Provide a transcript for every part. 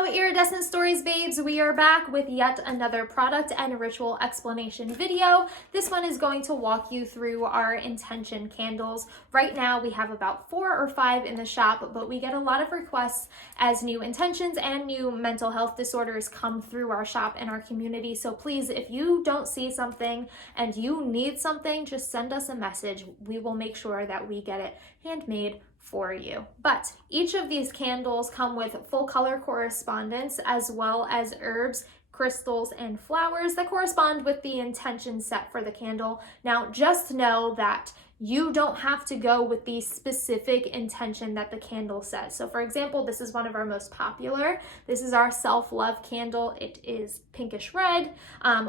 Hello, Iridescent Stories babes. We are back with yet another product and ritual explanation video. This one is going to walk you through our intention candles. Right now we have about 4 or 5 in the shop, but we get a lot of requests as new intentions and new mental health disorders come through our shop and our community. So please, if you don't see something and you need something, just send us a message. We will make sure that we get it handmade for you. But each of these candles come with full color correspondence as well as herbs, crystals, and flowers that correspond with the intention set for the candle. Now, just know that you don't have to go with the specific intention that the candle says. So for example, this is one of our most popular. This is our self-love candle. It is pinkish red.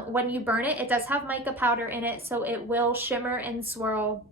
When you burn it, it does have mica powder in it, so it will shimmer and swirl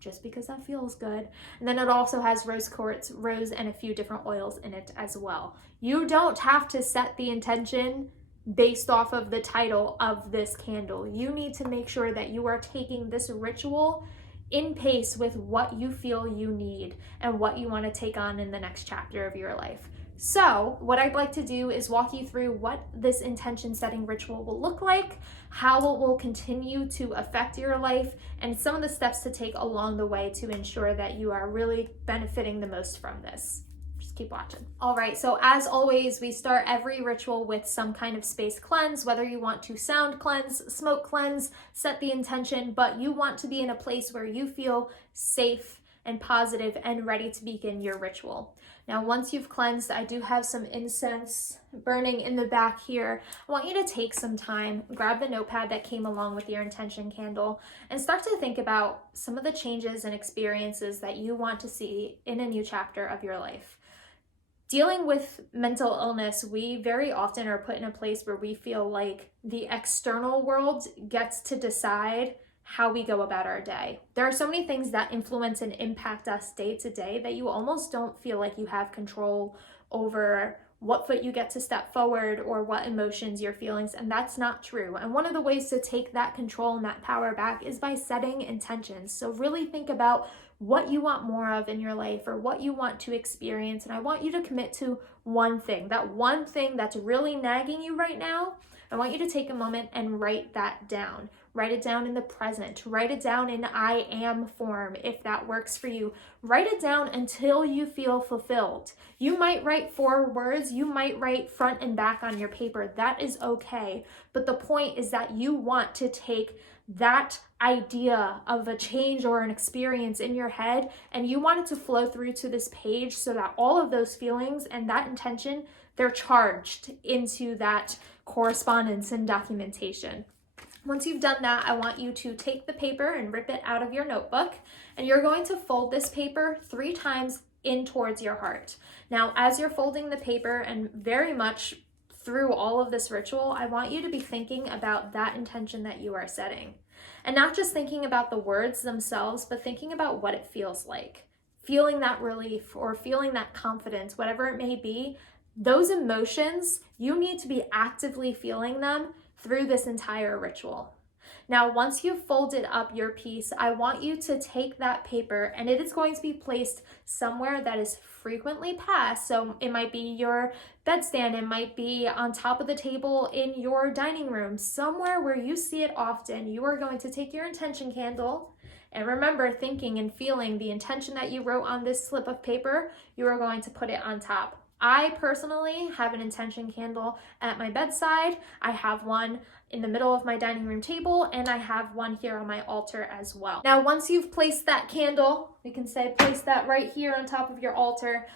just because that feels good. And then it also has rose quartz, rose, and a few different oils in it as well. You don't have to set the intention based off of the title of this candle. You need to make sure that you are taking this ritual in pace with what you feel you need and what you want to take on in the next chapter of your life. So what I'd like to do is walk you through what this intention setting ritual will look like, how it will continue to affect your life, and some of the steps to take along the way to ensure that you are really benefiting the most from this. Just keep watching. All right, so as always, we start every ritual with some kind of space cleanse, whether you want to sound cleanse, smoke cleanse, set the intention, but you want to be in a place where you feel safe and positive and ready to begin your ritual. Now, once you've cleansed, I do have some incense burning in the back here. I want you to take some time, grab the notepad that came along with your intention candle, and start to think about some of the changes and experiences that you want to see in a new chapter of your life. Dealing with mental illness, we very often are put in a place where we feel like the external world gets to decide how we go about our day. There are so many things that influence and impact us day to day that you almost don't feel like you have control over what foot you get to step forward or what emotions you're feeling, and that's not true. And one of the ways to take that control and that power back is by setting intentions. So really think about what you want more of in your life or what you want to experience, and I want you to commit to one thing, that one thing that's really nagging you right now. I want you to take a moment and write that down. Write it down in the present. Write it down in I am form if that works for you. Write it down until you feel fulfilled. You might write 4 words. You might write front and back on your paper. That is okay. But the point is that you want to take that idea of a change or an experience in your head and you want it to flow through to this page so that all of those feelings and that intention, they're charged into that correspondence and documentation. Once you've done that, I want you to take the paper and rip it out of your notebook, and you're going to fold this paper 3 times in towards your heart. Now, as you're folding the paper and very much through all of this ritual, I want you to be thinking about that intention that you are setting. And not just thinking about the words themselves, but thinking about what it feels like. Feeling that relief or feeling that confidence, whatever it may be, those emotions, you need to be actively feeling them through this entire ritual. Now, once you've folded up your piece, I want you to take that paper and it is going to be placed somewhere that is frequently passed. So it might be your bedstand, it might be on top of the table in your dining room, somewhere where you see it often. You are going to take your intention candle and remember thinking and feeling the intention that you wrote on this slip of paper, you are going to put it on top. I personally have an intention candle at my bedside. I have one in the middle of my dining room table, and I have one here on my altar as well. Now, once you've placed that candle, we can say place that right here on top of your altar.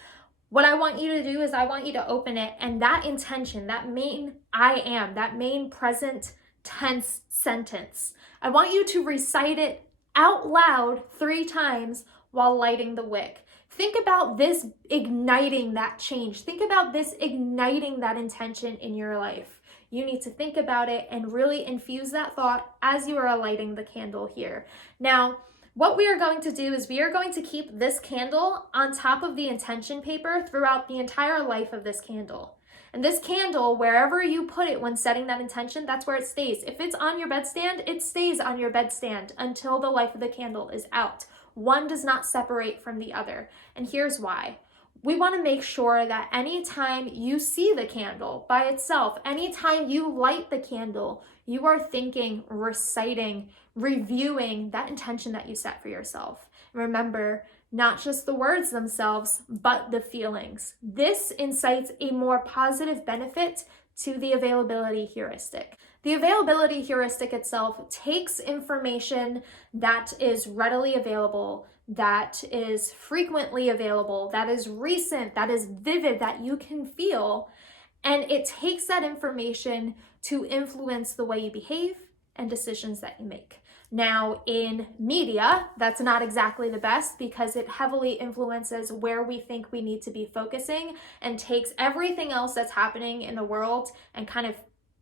What I want you to do is I want you to open it, and that intention, that main I am, that main present tense sentence, I want you to recite it out loud 3 times while lighting the wick. Think about this igniting that change. Think about this igniting that intention in your life. You need to think about it and really infuse that thought as you are lighting the candle here. Now, what we are going to do is we are going to keep this candle on top of the intention paper throughout the entire life of this candle. And this candle, wherever you put it when setting that intention, that's where it stays. If it's on your bedstand, it stays on your bedstand until the life of the candle is out. One does not separate from the other. And here's why. We want to make sure that anytime you see the candle by itself, anytime you light the candle, you are thinking, reciting, reviewing that intention that you set for yourself. Remember, not just the words themselves, but the feelings. This incites a more positive benefit to the availability heuristic. The availability heuristic itself takes information that is readily available, that is frequently available, that is recent, that is vivid, that you can feel, and it takes that information to influence the way you behave and decisions that you make. Now, in media, that's not exactly the best because it heavily influences where we think we need to be focusing and takes everything else that's happening in the world and kind of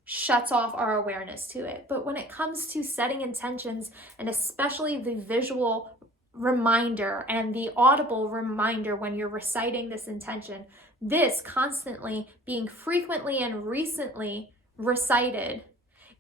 shuts off our awareness to it. But when it comes to setting intentions, and especially the visual reminder and the audible reminder when you're reciting this intention, this constantly being frequently and recently recited,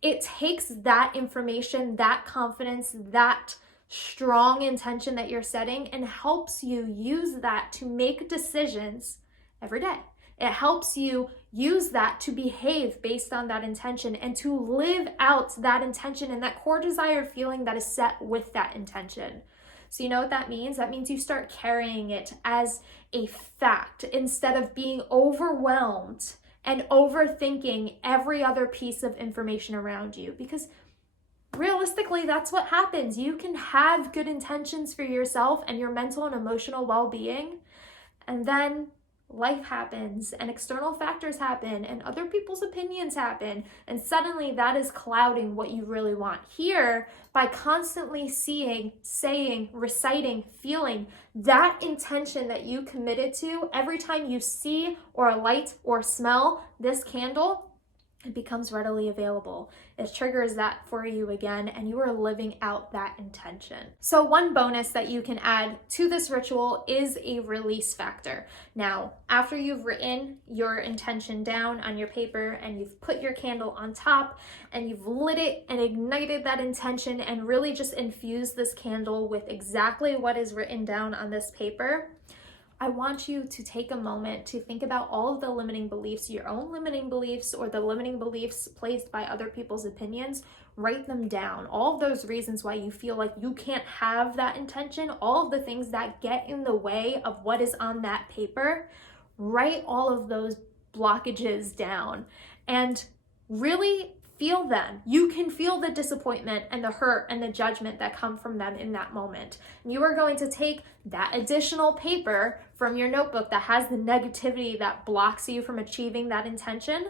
it takes that information, that confidence, that strong intention that you're setting, and helps you use that to make decisions every day. It helps you use that to behave based on that intention and to live out that intention and that core desire feeling that is set with that intention. So you know what that means? That means you start carrying it as a fact instead of being overwhelmed and overthinking every other piece of information around you. Because realistically, that's what happens. You can have good intentions for yourself and your mental and emotional well-being, and then life happens and external factors happen and other people's opinions happen, and suddenly that is clouding what you really want. Here, by constantly seeing, saying, reciting, feeling that intention that you committed to, every time you see or light or smell this candle, it becomes readily available. It triggers that for you again, and you are living out that intention. So one bonus that you can add to this ritual is a release factor. Now, after you've written your intention down on your paper and you've put your candle on top and you've lit it and ignited that intention and really just infused this candle with exactly what is written down on this paper, I want you to take a moment to think about all of the limiting beliefs, your own limiting beliefs or the limiting beliefs placed by other people's opinions. Write them down. All of those reasons why you feel like you can't have that intention, all of the things that get in the way of what is on that paper, write all of those blockages down and really feel them. You can feel the disappointment and the hurt and the judgment that come from them in that moment. And you are going to take that additional paper from your notebook that has the negativity that blocks you from achieving that intention,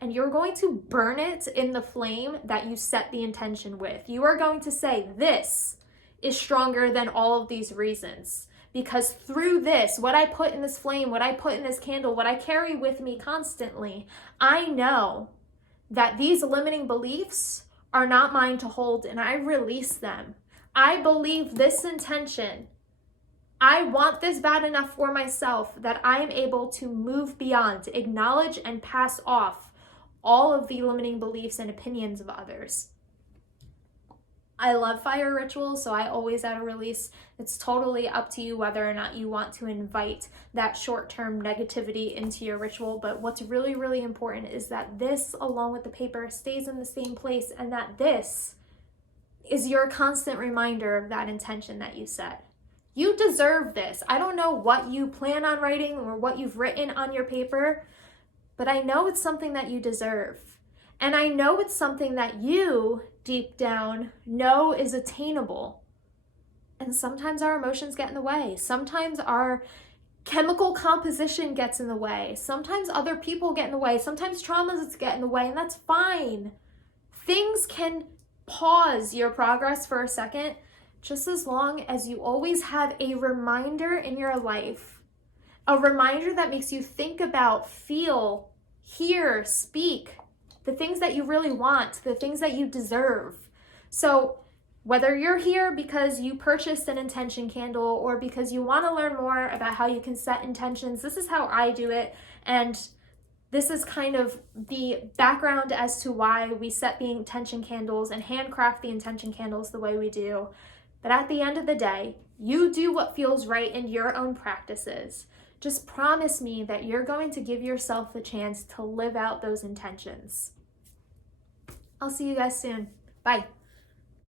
and you're going to burn it in the flame that you set the intention with. You are going to say, this is stronger than all of these reasons. Because through this, what I put in this flame, what I put in this candle, what I carry with me constantly, I know that these limiting beliefs are not mine to hold, and I release them. I believe this intention. I want this bad enough for myself that I am able to move beyond, to acknowledge and pass off all of the limiting beliefs and opinions of others. I love fire rituals, so I always add a release. It's totally up to you whether or not you want to invite that short-term negativity into your ritual, but what's really, really important is that this, along with the paper, stays in the same place, and that this is your constant reminder of that intention that you set. You deserve this. I don't know what you plan on writing or what you've written on your paper, but I know it's something that you deserve. And I know it's something that you, deep down, know is attainable. And sometimes our emotions get in the way. Sometimes our chemical composition gets in the way. Sometimes other people get in the way. Sometimes traumas get in the way, and that's fine. Things can pause your progress for a second, just as long as you always have a reminder in your life. A reminder that makes you think about, feel, hear, speak, the things that you really want, the things that you deserve. So whether you're here because you purchased an intention candle or because you want to learn more about how you can set intentions, this is how I do it. And this is kind of the background as to why we set the intention candles and handcraft the intention candles the way we do. But at the end of the day, you do what feels right in your own practices. Just promise me that you're going to give yourself the chance to live out those intentions. I'll see you guys soon. Bye.